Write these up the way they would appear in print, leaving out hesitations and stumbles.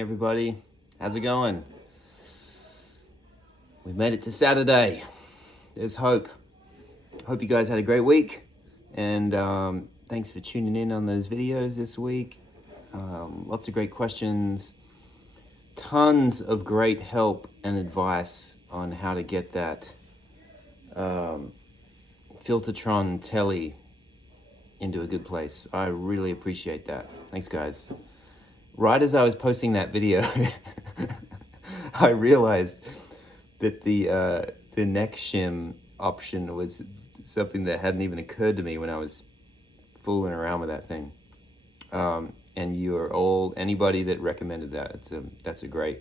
morning, everybody. How's it going? We've made it to Saturday. There's hope. Hope you guys had a great week. And thanks for tuning in on those videos this week. Lots of great questions. Tons of great help and advice on how to get that Filtertron tele into a good place. I really appreciate that. Thanks, guys. Right as I was posting that video, I realized that the neck shim option was something that hadn't even occurred to me when I was fooling around with that thing. And you are all, anybody that recommended that, that's a great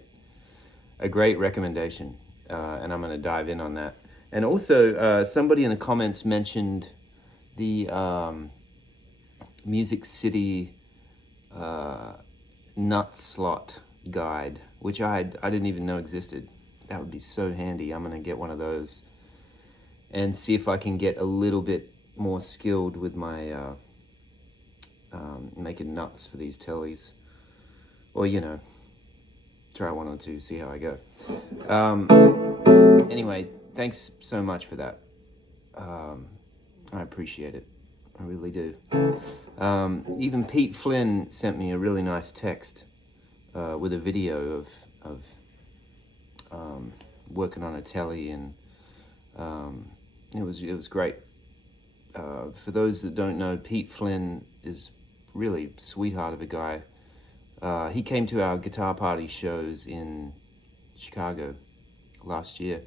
recommendation, and I'm going to dive in on that. And also, somebody in the comments mentioned the Music City nut slot guide, which I didn't even know existed. That would be so handy. I'm going to get one of those and see if I can get a little bit more skilled with my making nuts for these teles. Or, try one or two, see how I go. Anyway, thanks so much for that. I appreciate it. I really do. Even Pete Flynn sent me a really nice text with a video of working on a tele, and it was great. For those that don't know, Pete Flynn is really sweetheart of a guy. He came to our guitar party shows in Chicago last year,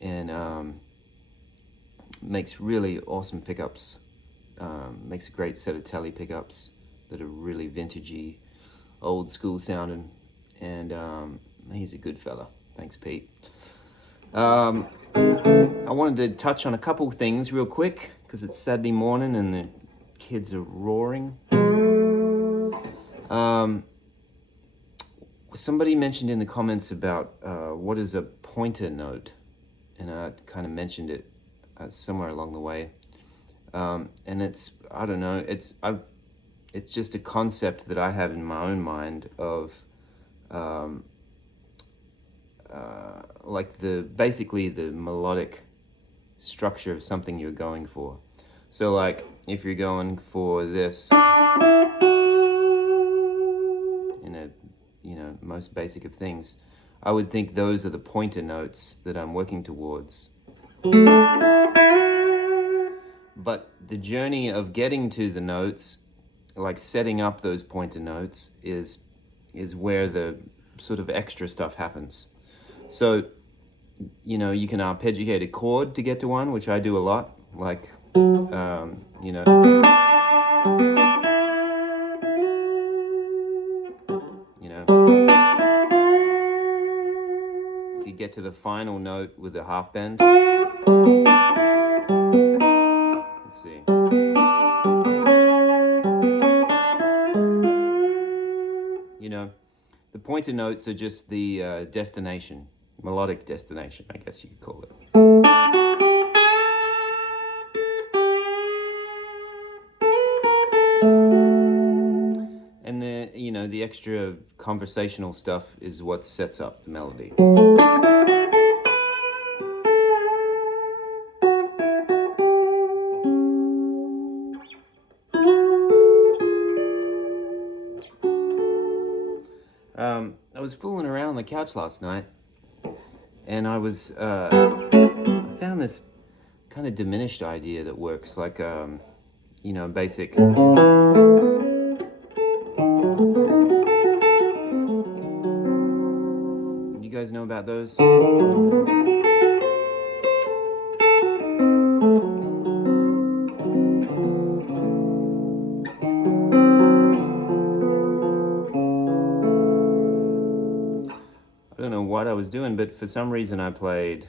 and makes really awesome pickups. Makes a great set of tele pickups that are really vintagey, old school sounding, and he's a good fella. Thanks, Pete. I wanted to touch on a couple things real quick because it's Saturday morning and the kids are roaring. Somebody mentioned in the comments about what is a pointer note, and I kind of mentioned it somewhere along the way. And it's, I don't know, it's just a concept that I have in my own mind of like basically the melodic structure of something you're going for. So like if you're going for this in a most basic of things, I would think those are the pointer notes that I'm working towards. But the journey of getting to the notes, like setting up those pointer notes, is where the sort of extra stuff happens. So, you can arpeggiate a chord to get to one, which I do a lot, like, you could get to the final note with a half bend. Let's see. The pointer notes are just the destination, melodic destination, I guess you could call it. And the extra conversational stuff is what sets up the melody. I was fooling around on the couch last night, and I found this kind of diminished idea that works, like basic. You guys know about those? I don't know what I was doing, but for some reason I played.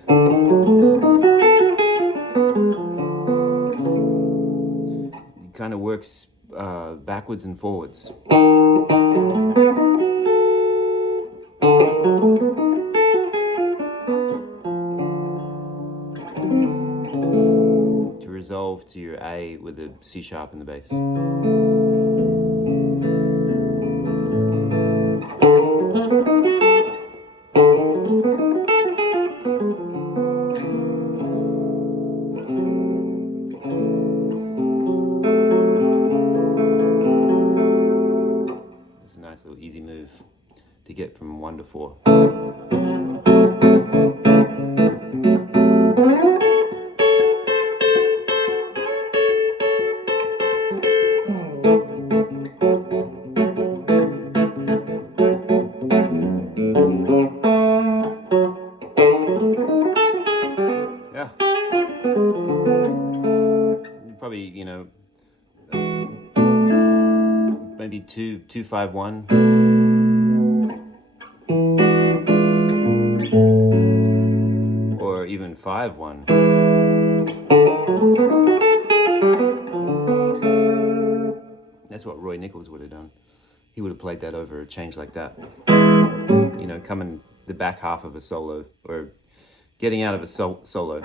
It kind of works backwards and forwards. To resolve to your A with a C sharp in the bass. get from 1 to 4. Yeah. Probably, you know, maybe 2-5-1. Or even 5-1. That's what Roy Nichols would have done. He would have played that over a change like that. You know, coming the back half of a solo, or getting out of a solo.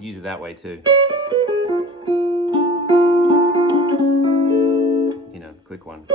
Use it that way too. You know, quick one.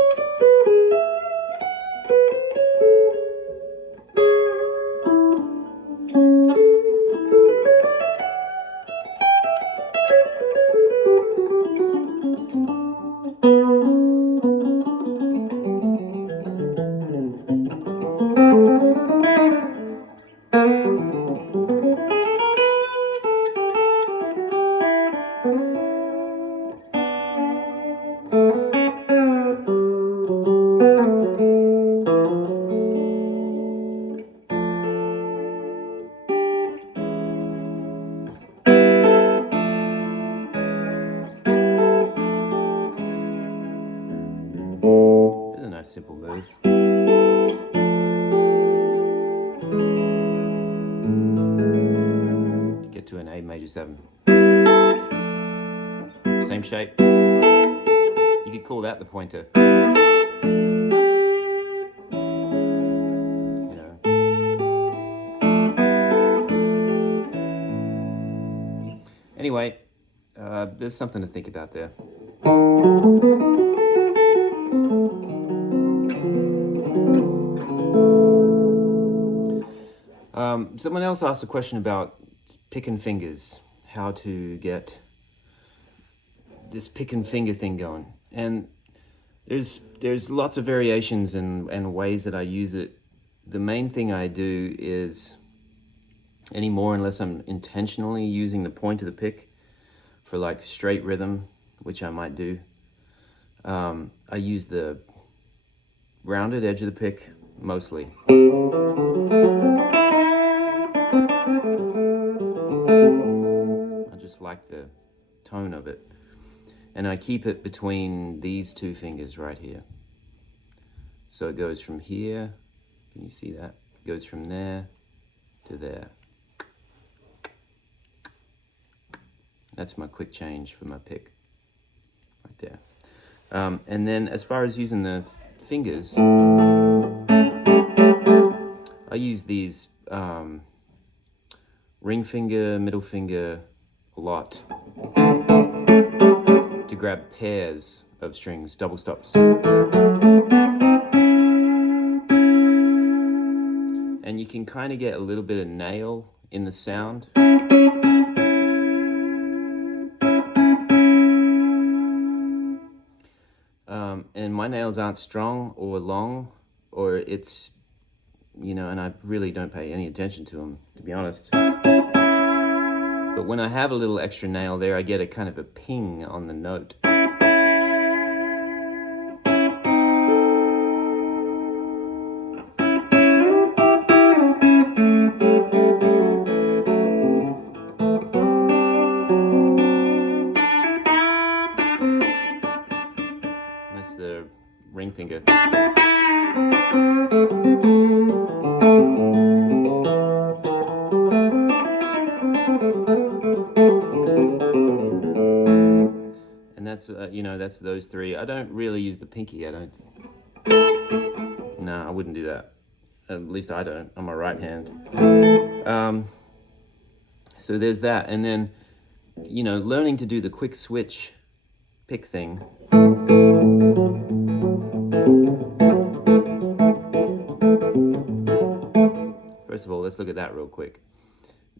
Simple move. To get to an A major 7. Same shape. You could call that the pointer. You know. Anyway, there's something to think about there. Someone else asked a question about picking fingers, how to get this pick and finger thing going. And there's lots of variations and ways that I use it. The main thing I do is, anymore, unless I'm intentionally using the point of the pick for like straight rhythm, which I might do, I use the rounded edge of the pick mostly. I just like the tone of it. And I keep it between these two fingers right here. So it goes from here, can you see that? It goes from there to there. That's my quick change for my pick, right there. And then as far as using the fingers, I use these ring finger, middle finger a lot to grab pairs of strings, double stops. And you can kind of get a little bit of nail in the sound. And my nails aren't strong or long, or it's, you know, and I really don't pay any attention to them, to be honest. But when I have a little extra nail there, I get a kind of a ping on the note. That's the ring finger. And that's, you know, that's those three. I don't really use the pinky. No, I wouldn't do that. At least I don't, on my right hand. So there's that. And then, you know, learning to do the quick switch pick thing. First of all, let's look at that real quick.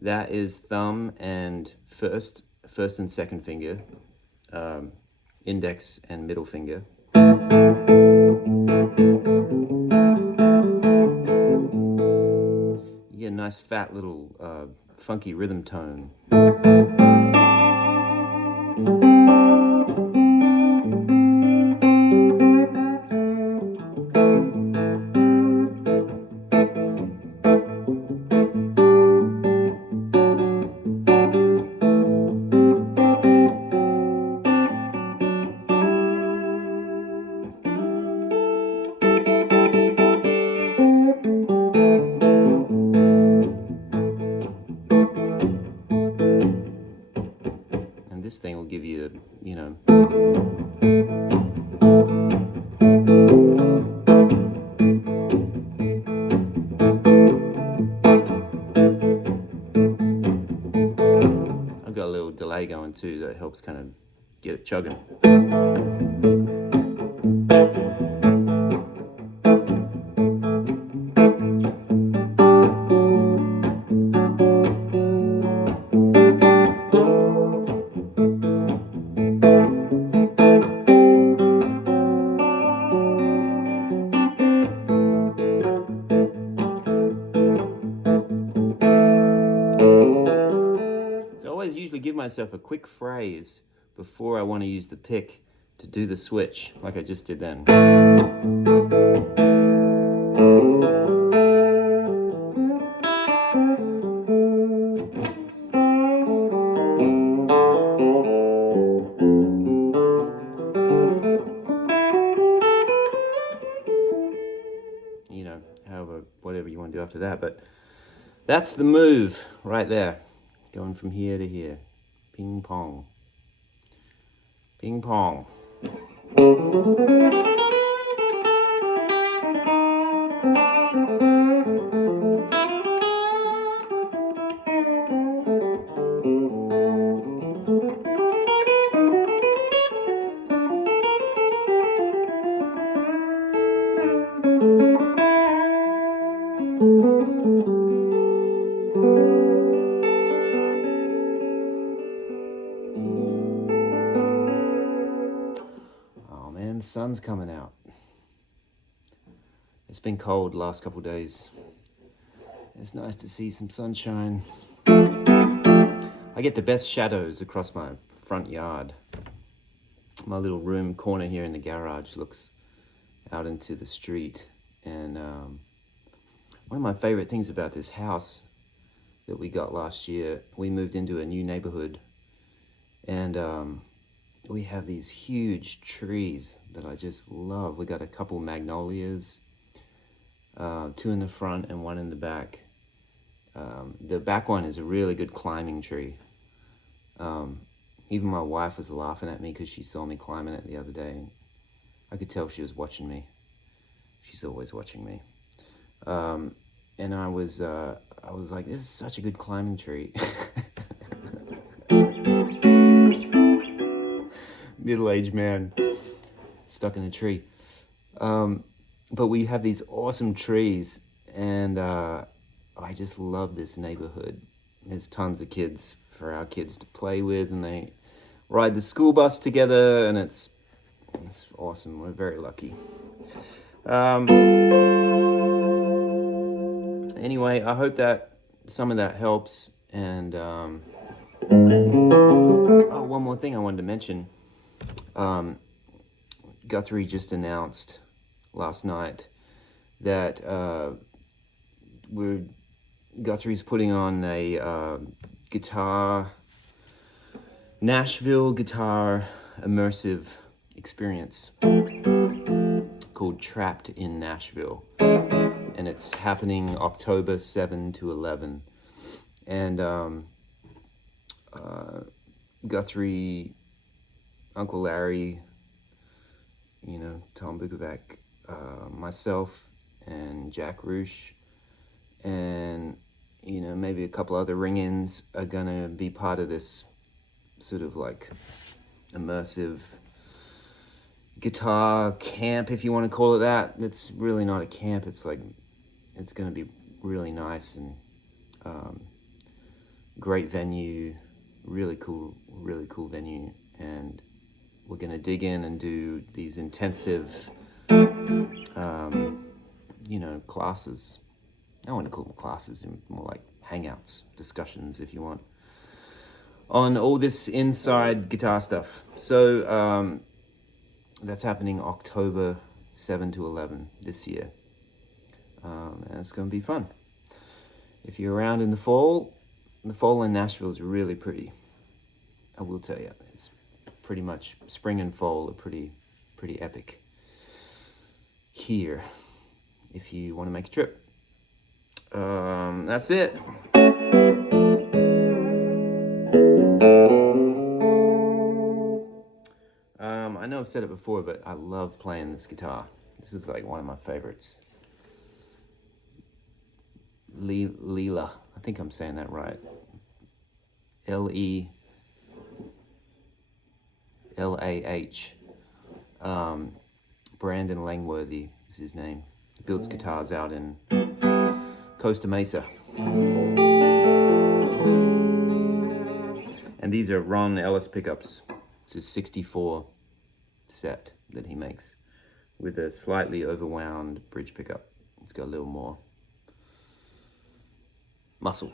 That is thumb and first and second finger, index and middle finger. You get a nice fat little funky rhythm tone. This thing will give you, you know, I've got a little delay going too that helps kind of get it chugging. Give myself a quick phrase before I want to use the pick to do the switch, like I just did then. You know, however, whatever you want to do after that, but that's the move right there, going from here to here. Ping pong. Ping pong. The sun's coming out. It's been cold the last couple of days. It's nice to see some sunshine. I get the best shadows across my front yard. My little room corner here in the garage looks out into the street. And one of my favorite things about this house that we got last year, we moved into a new neighborhood, and we have these huge trees that I just love. We got a couple magnolias, 2 in the front and 1 in the back. The back one is a really good climbing tree. Even my wife was laughing at me because she saw me climbing it the other day. I could tell she was watching me. She's always watching me. And I was like, this is such a good climbing tree. Middle-aged man stuck in a tree. But we have these awesome trees, and I just love this neighborhood. There's tons of kids for our kids to play with, and they ride the school bus together, and it's awesome. We're very lucky. Anyway, I hope that some of that helps. And one more thing I wanted to mention. Guthrie just announced last night that Guthrie's putting on a Nashville guitar immersive experience called Trapped in Nashville, and it's happening October 7 to 11. And Guthrie, Uncle Larry, Tom Bukovac, myself, and Jack Roosh and maybe a couple other ring-ins are gonna be part of this sort of like immersive guitar camp, if you want to call it that. It's really not a camp. It's like, it's gonna be really nice and great venue, really cool venue, and we're gonna dig in and do these intensive classes. I don't want to call them classes, more like hangouts, discussions, if you want, on all this inside guitar stuff. So that's happening October 7 to 11 this year, and it's going to be fun. If you're around in the fall in Nashville is really pretty. I will tell you, it's pretty much spring and fall are pretty epic here if you want to make a trip. That's it. I know I've said it before, but I love playing this guitar. This is like one of my favorites. Leela, I think I'm saying that right. Lelah. Brandon Langworthy is his name. He builds guitars out in Costa Mesa. And these are Ron Ellis pickups. It's his 64 set that he makes with a slightly overwound bridge pickup. It's got a little more muscle.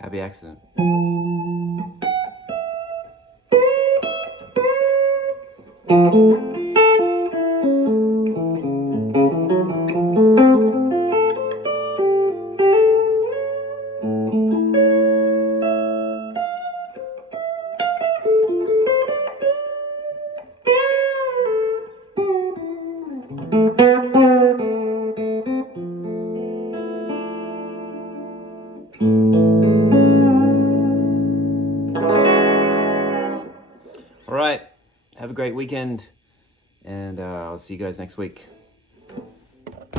Happy accident. All right, have a great weekend, and I'll see you guys next week.